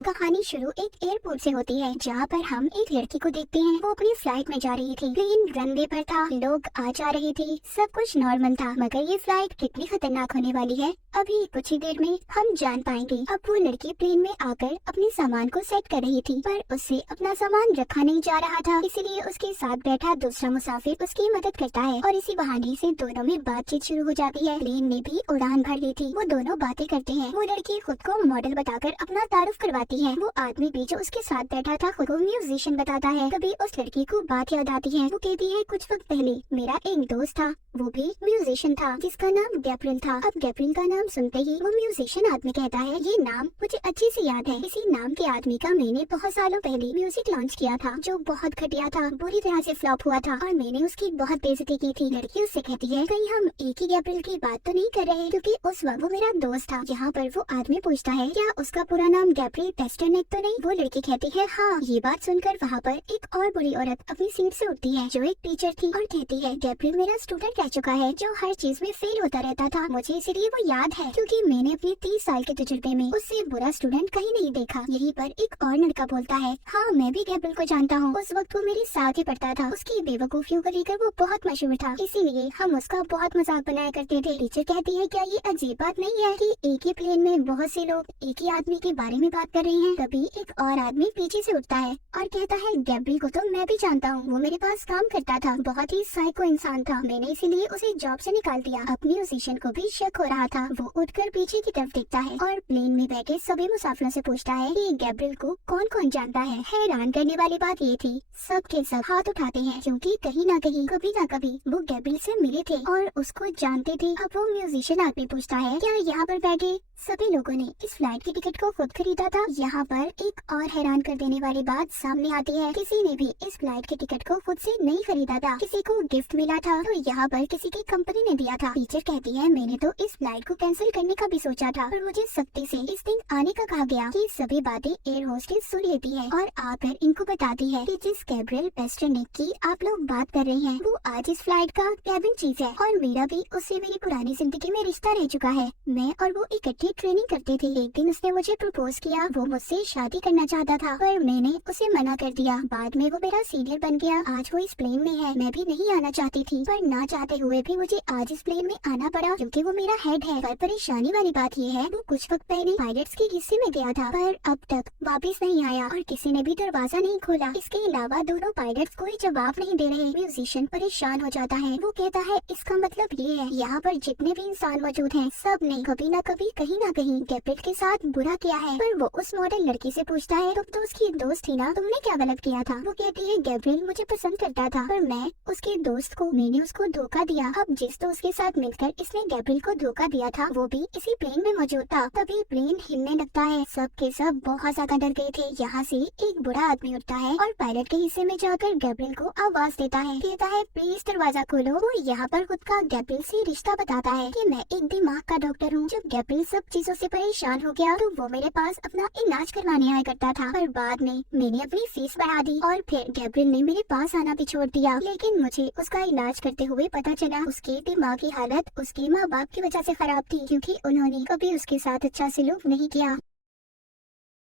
कहानी शुरू एक एयरपोर्ट से होती है जहाँ पर हम एक लड़की को देखते हैं। वो अपनी फ्लाइट में जा रही थी। प्लेन रनवे पर था, लोग आ जा रहे थे, सब कुछ नॉर्मल था। मगर ये फ्लाइट कितनी खतरनाक होने वाली है अभी कुछ ही देर में हम जान पाएंगे। अब वो लड़की प्लेन में आकर अपने सामान को सेट कर रही थी, पर उससे अपना सामान रखा नहीं जा रहा था, इसीलिए उसके साथ बैठा दूसरा मुसाफिर उसकी मदद करता है और इसी बहाने से दोनों में बातचीत शुरू हो जाती है। प्लेन ने भी उड़ान भर ली थी। वो दोनों बातें करते हैं। वो लड़की खुद को मॉडल बताकर अपना तारुफ करवाती है। वो आदमी भी जो उसके साथ बैठा था खुद को म्यूजिशियन बताता है। तभी उस लड़की को बात याद आती है। वो कहती है, कुछ वक्त पहले मेरा एक दोस्त था, वो भी म्यूजिशियन था, जिसका नाम गैब्रियल था। अब गैब्रियल का नाम सुनते ही वो म्यूजिशियन आदमी कहता है, ये नाम मुझे अच्छे से याद है। इसी नाम के आदमी का मैंने बहुत सालों पहले म्यूजिक लॉन्च किया था, जो बहुत घटिया था, बुरी तरह से फ्लॉप हुआ था और मैंने उसकी बहुत बेइज्जती की थी। लड़की उससे कहती है, कहीं हम एक ही गैब्रियल की बात तो नहीं कर रहे, क्योंकि उस वक्त वो मेरा दोस्त था। यहाँ पर वो आदमी पूछता है, क्या उसका पूरा नाम गैब्रियल पेस्टरनेक तो नहीं? वो लड़की कहती है, हाँ। ये बात सुनकर वहाँ पर एक और बुरी औरत अपनी सीट से उठती है, जो एक टीचर थी, और कहती है, गैब्रियल मेरा स्टूडेंट रह चुका है, जो हर चीज में फेल होता रहता था। मुझे इसीलिए वो याद है, क्योंकि मैंने अपने 30 साल के तजुर्बे में उससे बुरा स्टूडेंट कहीं नहीं देखा। यहीं पर एक और लड़का बोलता है, हाँ मैं भी गैब्रियल को जानता हूँ। उस वक्त वो मेरे साथ ही पढ़ता था। उसकी बेवकूफियों को लेकर वो बहुत मशहूर था, इसीलिए हम उसका बहुत मजाक बनाया करते थे। टीचर कहती है, क्या ये अजीब बात नहीं है कि एक ही प्लेन में बहुत से लोग एक ही आदमी के बारे में बात कर रहे हैं? तभी एक और आदमी पीछे से उठता है और कहता है, गैब्रियल को तो मैं भी जानता हूँ, वो मेरे पास काम करता था, बहुत ही साइको इंसान था, मैंने इसीलिए उसे जॉब से निकाल दिया। अपनी म्यूजिशियन को भी शक हो रहा था। वो उठकर पीछे की तरफ देखता है और प्लेन में बैठे सभी मुसाफिरों से पूछता है कि गैब्रियल को कौन कौन जानता है। हैरान करने वाली बात ये थी, सब के सब हाथ उठाते हैं, क्योंकि कहीं ना कहीं कभी ना कभी वो गैब्रियल से मिले थे और उसको जानते थे। अब वो म्यूजिशियन आदमी पूछता है, क्या यहाँ पर बैठे सभी लोगों ने इस फ्लाइट की टिकट को खुद खरीदा था? यहाँ पर एक और हैरान कर देने वाली बात सामने आती है, किसी ने भी इस फ्लाइट की टिकट को खुद से नहीं खरीदा था, किसी को गिफ्ट मिला था, तो यहाँ पर किसी की कंपनी ने दिया था। टीचर कहती है, मैंने तो इस फ्लाइट को कैंसिल करने का भी सोचा था, पर मुझे सख्ती से इस दिन आने का कहा गया। ये सभी बातें एयर होस्टेस सुन लेती है और आकर इनको बताती है कि जिस गैब्रियल पेस्टरनेक की आप लोग बात कर रहे हैं, वो आज इस फ्लाइट का कैबिन चीफ है और मेरा भी उससे मेरी पुरानी जिंदगी में रिश्ता रह चुका है। मैं और वो इकट्ठे ट्रेनिंग करते थे। एक दिन उसने मुझे प्रपोज किया, वो मुझसे शादी करना चाहता था, पर मैंने उसे मना कर दिया। बाद में वो मेरा सीनियर बन गया। आज वो इस प्लेन में है। मैं भी नहीं आना चाहती थी, पर ना चाहते हुए भी मुझे आज इस प्लेन में आना पड़ा, क्योंकि वो मेरा हेड है। पर परेशानी वाली बात ये है, वो कुछ वक्त पहले पायलट्स के हिस्से में गया था, पर अब तक वापस नहीं आया और किसी ने भी दरवाजा नहीं खोला। इसके अलावा दोनों पायलट्स कोई जवाब नहीं दे रहे। म्यूजिशियन परेशान हो जाता है। वो कहता है, इसका मतलब ये है, यहाँ पर जितने भी इंसान मौजूद हैं, सब ने कभी ना कभी कहीं ना कहीं गैब्रियल के साथ बुरा किया है। पर वो उस मॉडल लड़की से पूछता है, तुम तो उसकी दोस्त थी ना, तुमने क्या गलत किया था? वो कहती है, गैब्रियल मुझे पसंद करता था, पर मैं उसके दोस्त को, मैंने उसको धोखा दिया। अब जिस दोस्त के साथ मिलकर इसने गैब्रियल को धोखा दिया था, वो भी इसी प्लेन में मौजूद था। तभी प्लेन हिलने लगता है। सब के सब बहुत ज्यादा डर गए थे। यहाँ से एक बुरा आदमी उठता है और पायलट के हिस्से में जाकर गैब्रियल को आवाज देता है, कहता है, प्लीज दरवाजा खोलो। वो यहाँ पर खुद का गैब्रियल से रिश्ता बताता है कि मैं एक दिमाग का डॉक्टर हूँ। जब गैब्रियल सब चीजों से परेशान हो गया, तो वो मेरे पास अपना इलाज करवाने आया करता था, पर बाद में मैंने अपनी फीस बढ़ा दी और फिर गैब्रियल ने मेरे पास आना भी छोड़ दिया। लेकिन मुझे उसका इलाज करते हुए पता चला उसकी दिमागी हालत उसके माँ बाप की वजह से खराब थी, क्योंकि उन्होंने कभी उसके साथ अच्छा सलूक नहीं किया।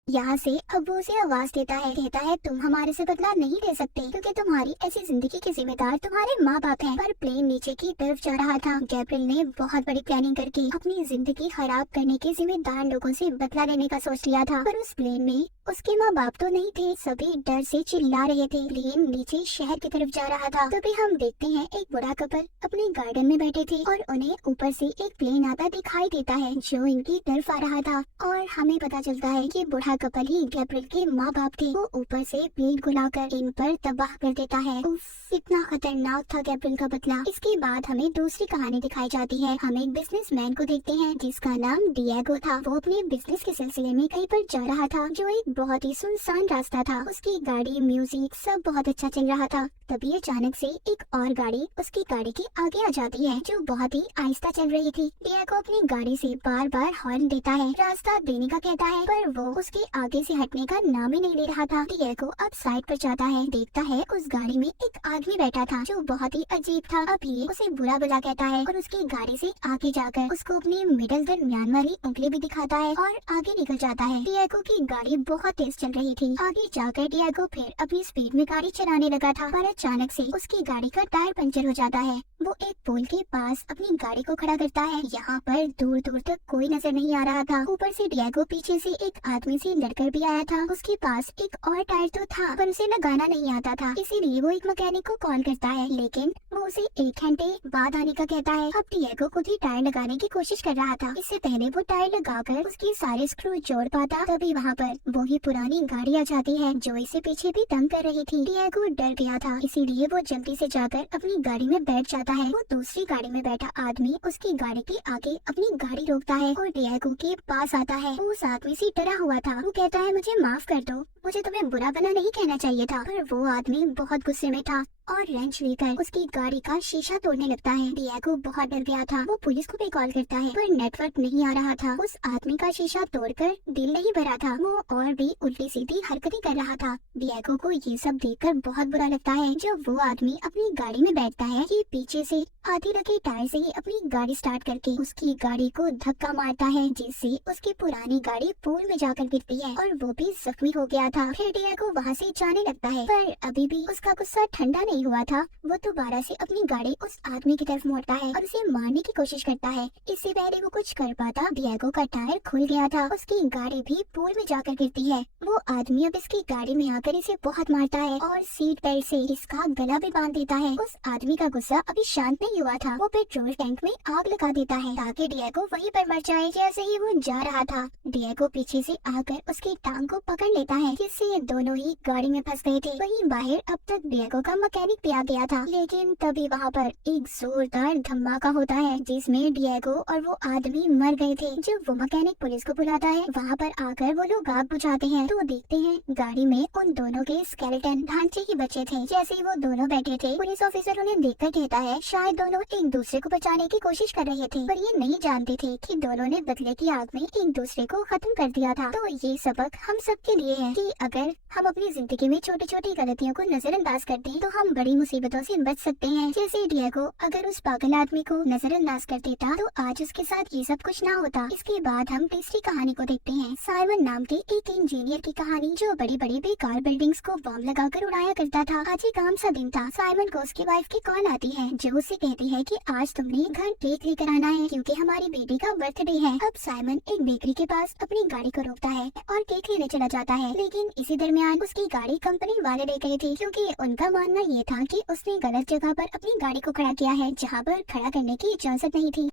यहाँ से अब वो उसे आवाज देता है, कहता है, तुम हमारे से बदला नहीं ले सकते, क्योंकि तुम्हारी ऐसी जिंदगी के जिम्मेदार तुम्हारे माँ बाप हैं। पर प्लेन नीचे की तरफ जा रहा था। गैब्रियल ने बहुत बड़ी प्लानिंग करके अपनी जिंदगी खराब करने के जिम्मेदार लोगों से बदला लेने का सोच लिया था, पर उस प्लेन में उसके माँ बाप तो नहीं थे। सभी डर से चिल्ला रहे थे। प्लेन नीचे शहर की तरफ जा रहा था। तभी हम देखते हैं एक बड़ा कपल अपने गार्डन में बैठे थे और उन्हें ऊपर से एक प्लेन आता दिखाई देता है, जो इनकी तरफ आ रहा था, और हमें पता चलता है कि बूढ़ा कपल ही गैब्रियल के माँ बाप थे। वो ऊपर से प्लेन को लाकर इन पर तबाह कर देता है। उफ, इतना खतरनाक था गैब्रियल का बदला। इसके बाद हमें दूसरी कहानी दिखाई जाती है। हम एक बिजनेसमैन को देखते हैं जिसका नाम डिएगो था। वो अपने बिजनेस के सिलसिले में कहीं पर जा रहा था, जो एक बहुत ही सुनसान रास्ता था। उसकी गाड़ी, म्यूजिक सब बहुत अच्छा चल रहा था। तभी अचानक से एक और गाड़ी उसकी गाड़ी के आगे आ जाती है, जो बहुत ही आहिस्ता चल रही थी। डिएगो अपनी गाड़ी से बार बार हॉर्न देता है, रास्ता देने का कहता है, पर वो उसके उसके आगे से हटने का नाम ही नहीं ले रहा था। डिएगो अब साइड पर जाता है, देखता है उस गाड़ी में एक आदमी बैठा था जो बहुत ही अजीब था। अब ये उसे बुरा भला कहता है और उसकी गाड़ी से आगे जाकर उसको अपनी मिडल दरमियान वाली उंगली भी दिखाता है और आगे निकल जाता है। डिएगो की गाड़ी बहुत तेज चल रही थी। आगे जाकर डिएगो फिर अपनी स्पीड में गाड़ी चलाने लगा था, पर अचानक से उसकी गाड़ी का टायर पंचर हो जाता है। वो एक पुल के पास अपनी गाड़ी को खड़ा करता है। यहाँ पर दूर दूर तक कोई नजर नहीं आ रहा था। ऊपर से डिएगो पीछे से एक आदमी से लड़कर भी आया था। उसके पास एक और टायर तो था पर उसे लगाना नहीं आता था, इसीलिए वो एक मैकेनिक को कॉल करता है, लेकिन वो उसे 1 घंटे बाद आने का कहता है। अब डिएगो खुद ही टायर लगाने की कोशिश कर रहा था। इससे पहले वो टायर लगाकर उसके सारे स्क्रू जोड़ पाता, तभी वहाँ पर वो ही पुरानी गाड़ी आ जाती है जो इसे पीछे भी तंग कर रही थी। डिएगो डर गया था, इसीलिए वो जल्दी से जाकर अपनी गाड़ी में बैठ जाता है। वो दूसरी गाड़ी में बैठा आदमी उसकी गाड़ी के आगे अपनी गाड़ी रोकता है और डिएगो के पास आता है। वो उस आदमी से डरा हुआ था। वो कहता है, मुझे माफ कर दो, मुझे तुम्हें बुरा भला नहीं कहना चाहिए था। पर वो आदमी बहुत गुस्से में था और रेंच लेकर उसकी गाड़ी का शीशा तोड़ने लगता है। डिएगो बहुत डर गया था। वो पुलिस को भी कॉल करता है पर नेटवर्क नहीं आ रहा था। उस आदमी का शीशा तोड़कर दिल नहीं भरा था, वो और भी उल्टी सीधी हरकतें कर रहा था। डिएगो को ये सब देखकर बहुत बुरा लगता है। जब वो आदमी अपनी गाड़ी में बैठता है, ये पीछे से आधे रखे टायर से ही अपनी गाड़ी स्टार्ट करके उसकी गाड़ी को धक्का मारता है, जिससे उसकी पुरानी गाड़ी पूल में जाकर गिरती है और वो भी जख्मी हो गया था। फिर डिएगो वहाँ से जाने लगता है, पर अभी भी उसका गुस्सा ठंडा नहीं हुआ था। वो दोबारा से अपनी गाड़ी उस आदमी की तरफ मोड़ता है और उसे मारने की कोशिश करता है। इससे पहले वो कुछ कर पाता, डिएगो का टायर खुल गया था। उसकी गाड़ी भी पूल में जाकर गिरती है। वो आदमी अब इसकी गाड़ी में आकर इसे बहुत मारता है और सीट बेल्ट से इसका गला भी बांध देता है। उस आदमी का गुस्सा अभी शांत नहीं हुआ था। वो पेट्रोल टैंक में आग लगा देता है ताकि डिएगो वहीं पर मर जाए। जैसे ही वो जा रहा था, डिएगो पीछे से आकर उसकी टांग को पकड़ लेता है, जिससे दोनों ही गाड़ी में फंस गए थे। वहीं बाहर अब तक डिएगो का मैकेनिक भी आ गया था, लेकिन तभी वहाँ पर एक जोरदार धमाका होता है जिसमें डिएगो और वो आदमी मर गए थे। जब वो मैकेनिक पुलिस को बुलाता है, वहाँ पर आकर वो लोग आग बुझाते हैं तो देखते हैं गाड़ी में उन दोनों के स्केलेटन ढांचे ही बचे थे। जैसे ही वो दोनों बैठे थे, पुलिस ऑफिसर उन्हें देखकर कहता है शायद दोनों एक दूसरे को बचाने की कोशिश कर रहे थे, पर ये नहीं जानते थे कि दोनों ने बदले की आग में एक दूसरे को खत्म कर दिया था। तो ये सबक हम सबके लिए है कि अगर हम अपनी जिंदगी में छोटी छोटी गलतियों को नजरअंदाज करते हैं तो हम बड़ी मुसीबतों से बच सकते हैं। जैसे डिएगो अगर उस पागल आदमी को नजरअंदाज कर देता तो आज उसके साथ ये सब कुछ ना होता। इसके बाद हम तीसरी कहानी को देखते हैं, साइमन नाम के एक इंजीनियर की कहानी जो बड़ी बड़ी बेकार बिल्डिंग्स को बॉम्ब लगाकर उड़ाया करता था। आज ही काम सा दिन था। साइमन को उसकी वाइफ की कॉल आती है जो उससे कहती है कि आज तुमने घर केक लेकर आना है क्योंकि हमारी बेटी का बर्थडे है। अब साइमन एक बेकरी के पास अपनी गाड़ी को रोकता है और केक लेने चला जाता है, लेकिन इसी दरमियान उसकी गाड़ी कंपनी वाले ले गए थे क्योंकि उनका मानना ये था कि उसने गलत जगह पर अपनी गाड़ी को खड़ा किया है जहाँ पर खड़ा करने की इजाजत नहीं थी।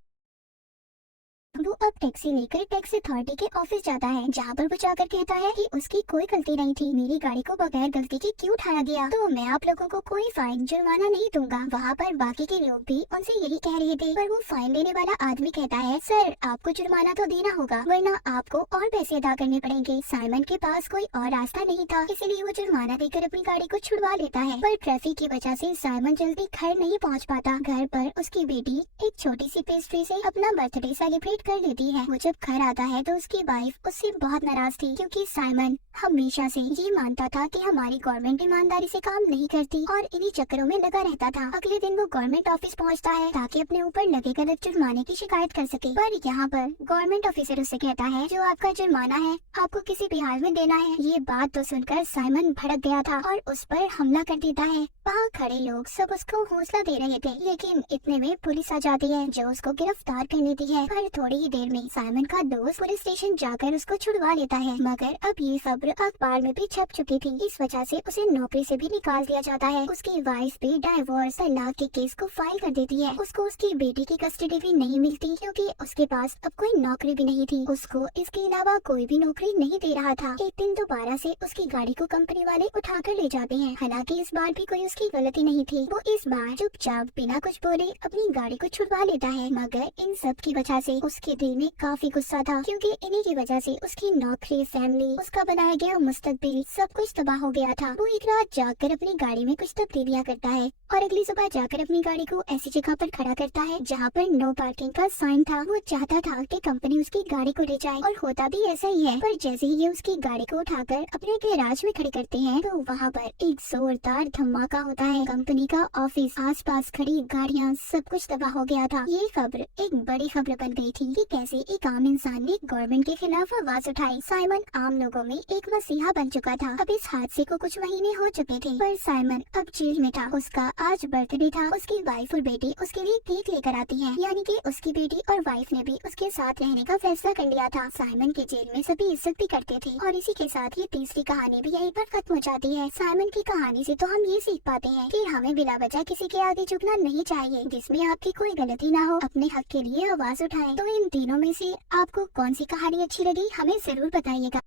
वो अब टैक्सी लेकर टैक्स अथॉरिटी के ऑफिस जाता है, जहाँ पर वो जाकर कहता है कि उसकी कोई गलती नहीं थी, मेरी गाड़ी को बगैर गलती के क्यों उठाया गया, तो मैं आप लोगों को कोई फाइन जुर्माना नहीं दूंगा। वहाँ पर बाकी के लोग भी उनसे यही कह रहे थे, पर वो फाइन देने वाला आदमी कहता है सर आपको जुर्माना तो देना होगा वरना आपको और पैसे अदा करने पड़ेंगे। साइमन के पास कोई और रास्ता नहीं था, इसलिए वो जुर्माना देकर अपनी गाड़ी को छुड़वा लेता है, पर ट्रैफिक की वजह से साइमन जल्दी घर नहीं पहुँच पाता। घर पर उसकी बेटी एक छोटी सी पेस्ट्री से अपना बर्थडे सेलिब्रेट कर लेती है। वो जब घर आता है तो उसकी वाइफ उससे बहुत नाराज थी क्योंकि साइमन हमेशा से ये मानता था कि हमारी गवर्नमेंट ईमानदारी से काम नहीं करती और इन्हीं चक्करों में लगा रहता था। अगले दिन वो गवर्नमेंट ऑफिस पहुंचता है ताकि अपने ऊपर लगे गलत जुर्माने की शिकायत कर सके, पर यहाँ पर गवर्नमेंट ऑफिसर उससे कहता है जो आपका जुर्माना है आपको किसी भी हाल में देना है। ये बात तो सुनकर साइमन भड़क गया था और उस पर हमला कर देता है। वहाँ खड़े लोग सब उसको हौसला दे रहे थे, लेकिन इतने में पुलिस आ जाती है जो उसको गिरफ्तार कर लेती है। पर थोड़ी ही देर में साइमन का दोस्त पुलिस स्टेशन जाकर उसको छुड़वा लेता है, मगर अब ये खबर अखबार में भी छप चुकी थी। इस वजह से उसे नौकरी से भी निकाल दिया जाता है। उसकी वाइफ भी डाइवोर्स तलाक के केस को फाइल कर देती है। उसको उसकी बेटी की कस्टडी भी नहीं मिलती क्योंकि उसके पास अब कोई नौकरी भी नहीं थी। उसको इसके अलावा कोई भी नौकरी नहीं दे रहा था। एक दिन दोबारा से उसकी गाड़ी को कंपनी वाले उठा कर ले जाते हैं, हालांकि इस बार भी कोई उसकी गलती नहीं थी। वो इस बार चुपचाप बिना कुछ बोले अपनी गाड़ी को छुड़वा लेता है, मगर इन सब की वजह से उसके दिल में काफी गुस्सा था क्योंकि इन्हीं की वजह से उसकी नौकरी, फैमिली, उसका बनाया दिखाया गया मुस्तकबिल सब कुछ तबाह हो गया था। वो एक रात जागकर अपनी गाड़ी में कुछ तब्दीलियां करता है और अगली सुबह जाकर अपनी गाड़ी को ऐसी जगह पर खड़ा करता है जहाँ पर नो पार्किंग का साइन था। वो चाहता था कि कंपनी उसकी गाड़ी को ले जाए और होता भी ऐसा ही है। पर जैसे ही ये उसकी गाड़ी को उठाकर अपने गैराज में खड़ी करते हैं तो वहाँ पर एक जोरदार धमाका होता है। कंपनी का ऑफिस, आसपास खड़ी गाड़ियाँ, सब कुछ तबाह हो गया था। ये खबर एक बड़ी खबर बन गई थी कि कैसे एक आम इंसान ने गवर्नमेंट के खिलाफ आवाज उठाई। साइमन आम लोगों में एक मसीहा बन चुका था। अब इस हादसे को कुछ महीने हो चुके थे पर साइमन अब जेल में था। उसका आज बर्थडे था। उसकी वाइफ और बेटी उसके लिए केक लेकर आती है, यानी कि उसकी बेटी और वाइफ ने भी उसके साथ रहने का फैसला कर लिया था। साइमन के जेल में सभी इज्जत भी करते थे और इसी के साथ ये तीसरी कहानी भी यहीं पर खत्म हो जाती है। साइमन की कहानी से तो हम ये सीख पाते हैं कि हमें बिला वजह किसी के आगे झुकना नहीं चाहिए। जिसमें आपकी कोई गलती ना हो, अपने हक के लिए आवाज उठाएं। तो इन तीनों में से आपको कौन सी कहानी अच्छी लगी हमें जरूर बताइएगा।